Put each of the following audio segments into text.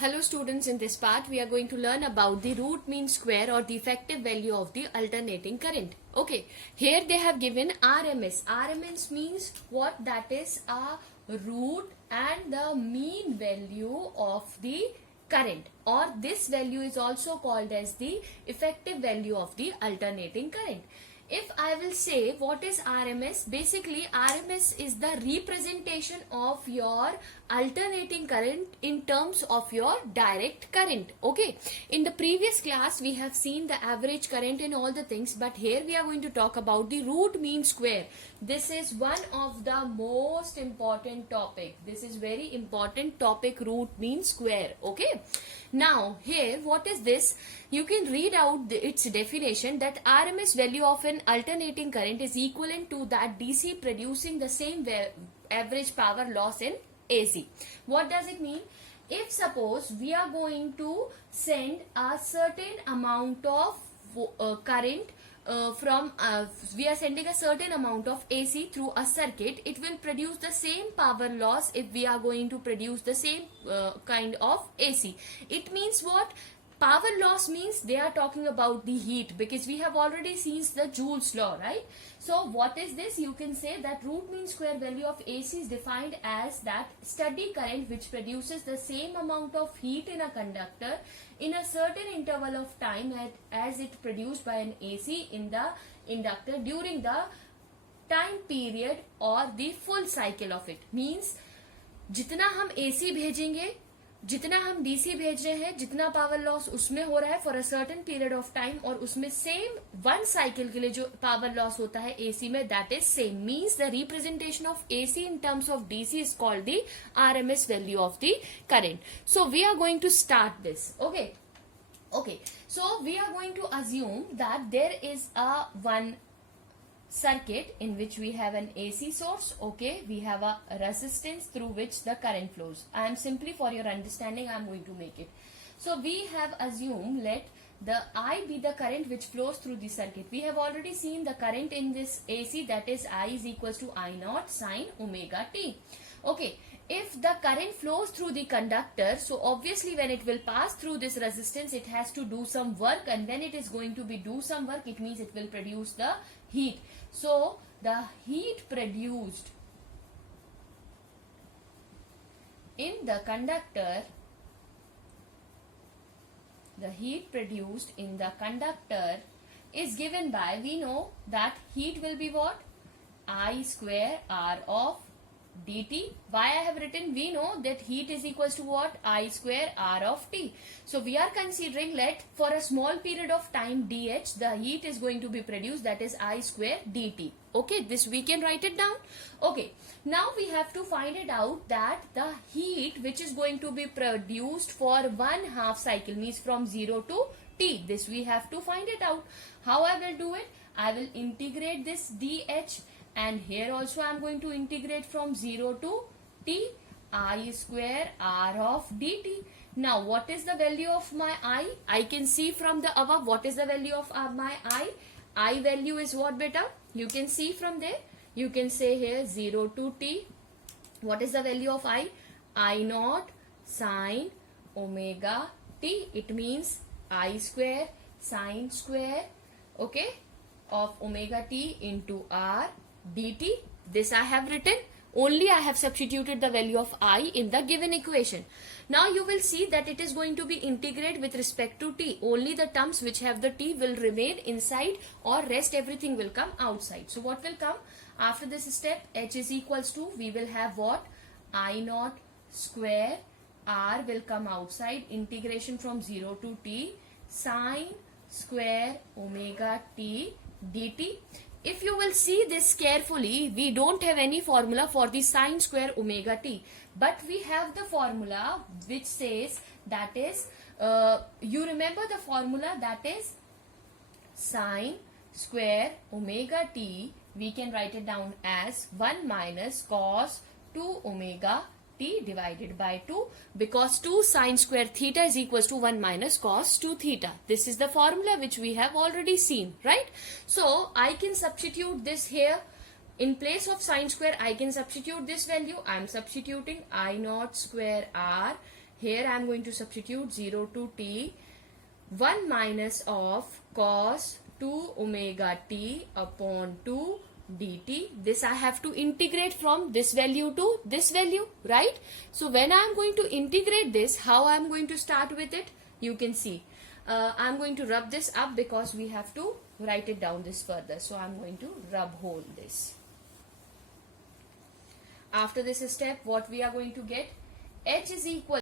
Hello students, in this part we are going to learn about the root mean square or the effective value of the alternating current. Okay, here they have given RMS. RMS means what? That is a root and the mean value of the current, or this value is also called as the effective value of the alternating current. If I will say what is RMS, basically RMS is the representation of your alternating current in terms of your direct current. Okay, in the previous class we have seen the average current and all the things, but here we are going to talk about the root mean square. This is one of the most important topic. This is very important topic, root mean square. Okay, now here what is this? You can read out its definition that RMS value of an alternating current is equivalent to that DC producing the same average power loss in AC. What does it mean? If suppose we are going to send a certain amount of current we are sending a certain amount of AC through a circuit, it will produce the same power loss if we are going to produce the same kind of AC. It means what? Power loss means they are talking about the heat, because we have already seen the Joule's law, right? So what is this? You can say that root mean square value of AC is defined as that steady current which produces the same amount of heat in a conductor in a certain interval of time as it produced by an AC in the inductor during the time period or the full cycle of it. Means जितना हम AC भेजेंगे, जितना हम DC भेज रहे हैं, जितना power loss उसमें हो रहा है for a certain period of time, और उसमें सेम वन साइकिल के लिए जो पावर लॉस होता है एसी में, that is same. Means the representation of AC in terms of DC is called the RMS value of the current. So we are going to start this. Okay, so we are going to assume that there is a one circuit in which we have an AC source. Okay, we have a resistance through which the current flows. I am simply, for your understanding, I am going to make it. So we have assumed, let the I be the current which flows through the circuit. We have already seen the current in this AC, that is I is equals to I naught sine omega t. Okay, if the current flows through the conductor, so obviously when it will pass through this resistance, it has to do some work, and when it is going to be do some work, it means it will produce the heat. So the heat produced in the conductor, is given by, we know that heat will be what? I square R of dt. Why I have written? We know that heat is equals to what? I square R of t. So we are considering, let for a small period of time dh, the heat is going to be produced, that is I square dt. Okay, this we can write it down. Okay, now we have to find it out that the heat which is going to be produced for 1/2 cycle, means from 0 to t. This we have to find it out. How I will do it? I will integrate this dh, and here also I am going to integrate from 0 to t, I square R of dt. Now what is the value of my I? I can see from the above what is the value of my I. I value is what, beta? You can see from there. You can say here 0 to t. What is the value of I? I naught sine omega t. It means I square sine square, okay, of omega t into R dt. This I have written. Only I have substituted the value of I in the given equation. Now you will see that it is going to be integrated with respect to t. Only the terms which have the t will remain inside, or rest everything will come outside. So what will come after this step? H is equals to, we will have what? I naught square R will come outside, integration from 0 to t, sine square omega t dt. If you will see this carefully, we don't have any formula for the sine square omega t, but we have the formula which says, that is, you remember the formula, that is sine square omega t, we can write it down as 1 minus cos 2 omega t divided by 2, because 2 sine square theta is equals to 1 minus cos 2 theta. This is the formula which we have already seen, right? So I can substitute this here. In place of sine square, I can substitute this value. I am substituting I naught square R Here I am going to substitute 0 to t 1 minus of cos 2 omega t upon 2 dt. This I have to integrate from this value to this value, right? So when I am going to integrate this, how I am going to start with it? You can see. I am going to rub this up because we have to write it down this further. So I am going to rub hole this. After this step, what we are going to get? H is equal.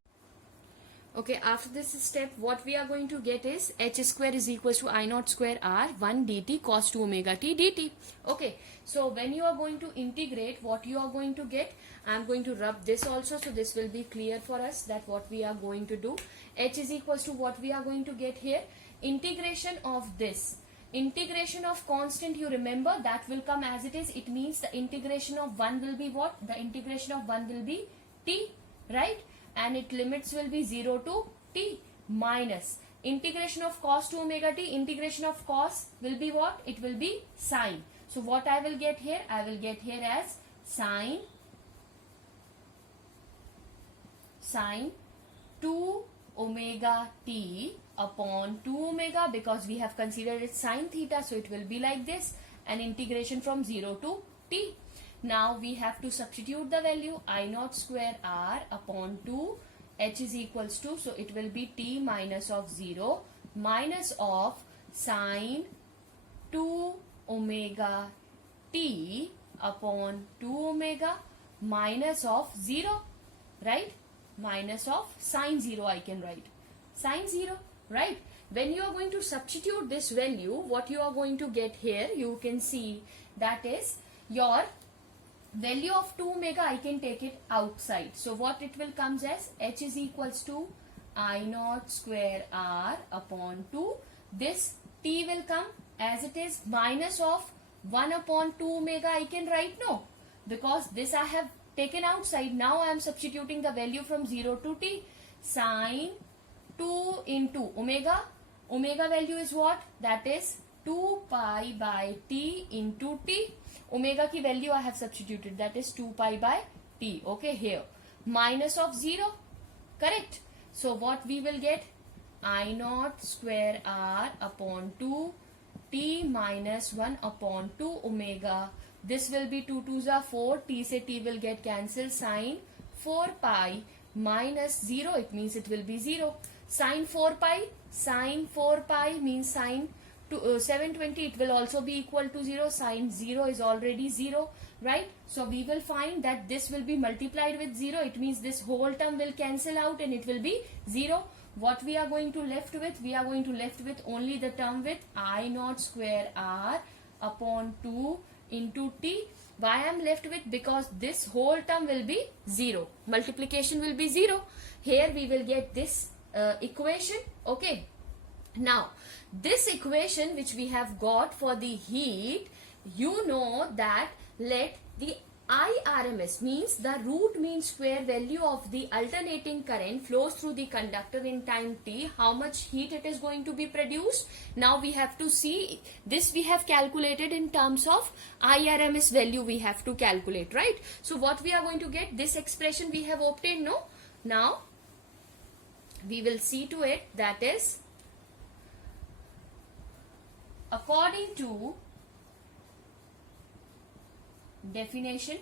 Okay, after this step, what we are going to get is h square is equals to I naught square r 1 dt cos 2 omega t dt. Okay, so when you are going to integrate, what you are going to get? I am going to rub this also, so this will be clear for us that what we are going to do. H is equals to what we are going to get here? Integration of this. Integration of constant, you remember, that will come as it is. It means the integration of 1 will be what? The integration of 1 will be t, right? And its limits will be 0 to t minus integration of cos 2 omega t. Integration of cos will be what? It will be sine. So what I will get here? I will get here as sine 2 omega t upon 2 omega, because we have considered it sine theta, so it will be like this, and integration from 0 to t. Now we have to substitute the value I naught square r upon 2, h is equals to, so it will be t minus of 0 minus of sine 2 omega t upon 2 omega minus of 0, right? Minus of sine 0 I can write. Sine 0, right? When you are going to substitute this value, what you are going to get here, you can see that is your value of 2 omega, I can take it outside. So what it will comes as? H is equals to I naught square r upon 2. This t will come as it is minus of 1 upon 2 omega I can write, no, because this I have taken outside. Now I am substituting the value from 0 to t. Sine 2 into omega. Omega value is what? That is 2 pi by t into t. Omega ki value I have substituted, that is 2 pi by t. Okay, here minus of 0, correct? So what we will get? I naught square r upon 2 t minus 1 upon 2 omega. This will be 2 2s are 4, t se t will get cancelled. Sine 4 pi minus 0, it means it will be 0. Sine 4 pi means sine 720, it will also be equal to 0. Sine 0 is already 0, right? So we will find that this will be multiplied with 0. It means this whole term will cancel out and it will be 0. What we are going to left with? We are going to left with only the term with I naught square r upon 2 into t. Why I am left with? Because this whole term will be 0. Multiplication will be 0. Here we will get this equation. Okay. Now, this equation which we have got for the heat, you know that let the IRMS means the root mean square value of the alternating current flows through the conductor in time t, how much heat it is going to be produced. Now we have to see this, we have calculated in terms of IRMS value we have to calculate, right? So what we are going to get, this expression we have obtained, no? Now we will see to it, that is according to definition,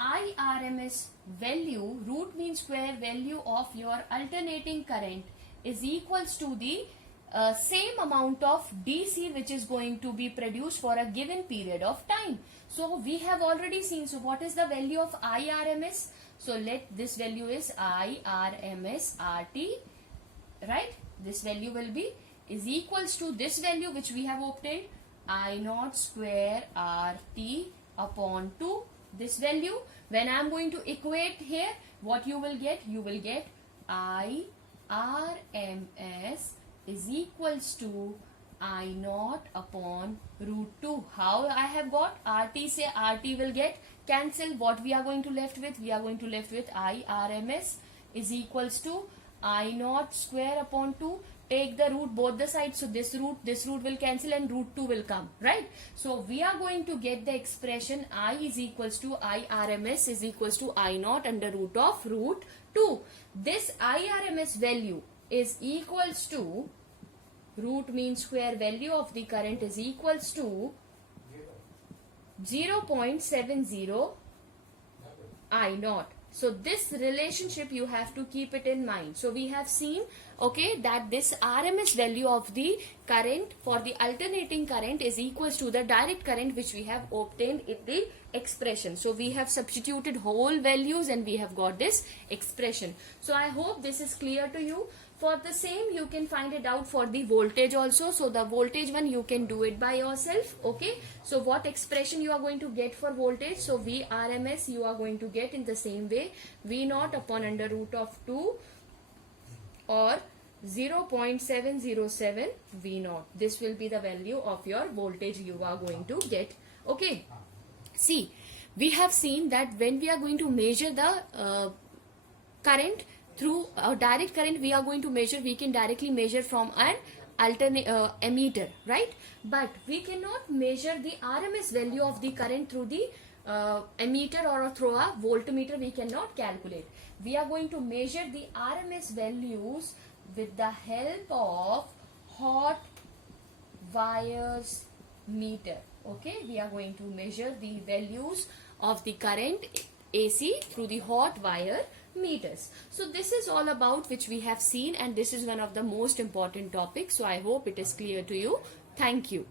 IRMS value, root mean square value of your alternating current is equals to the same amount of DC which is going to be produced for a given period of time. So we have already seen, so what is the value of IRMS? So let this value is IRMS RT, right? This value will be is equals to this value which we have obtained, I naught square RT upon 2. This value, when I am going to equate here, what you will get? You will get IRMS is equals to I naught upon root 2. How I have got? RT say RT will get cancelled. What we are going to left with? We are going to left with IRMS is equals to I naught square upon 2. take the root both the sides, so this root will cancel and root 2 will come, right? So we are going to get the expression I is equals to I RMS is equals to I naught under root of root 2. This I RMS value is equals to root mean square value of the current is equals to 0.70 I naught. So this relationship you have to keep it in mind. So we have seen, okay, that this RMS value of the current for the alternating current is equals to the direct current which we have obtained in the expression. So we have substituted whole values and we have got this expression. So I hope this is clear to you. For the same, you can find it out for the voltage also. So the voltage one you can do it by yourself. Okay. So what expression you are going to get for voltage? So V RMS you are going to get in the same way. V naught upon under root of 2 or 0.707 V naught. This will be the value of your voltage you are going to get. Okay. See, we have seen that when we are going to measure the current through a direct current, we are going to measure, we can directly measure from an alternate ammeter, right? But we cannot measure the RMS value of the current through the ammeter or through a voltmeter. We cannot calculate. We are going to measure the RMS values with the help of hot wires meter. Okay, we are going to measure the values of the current AC through the hot wire meters. So this is all about which we have seen, and this is one of the most important topics. So I hope it is clear to you. Thank you.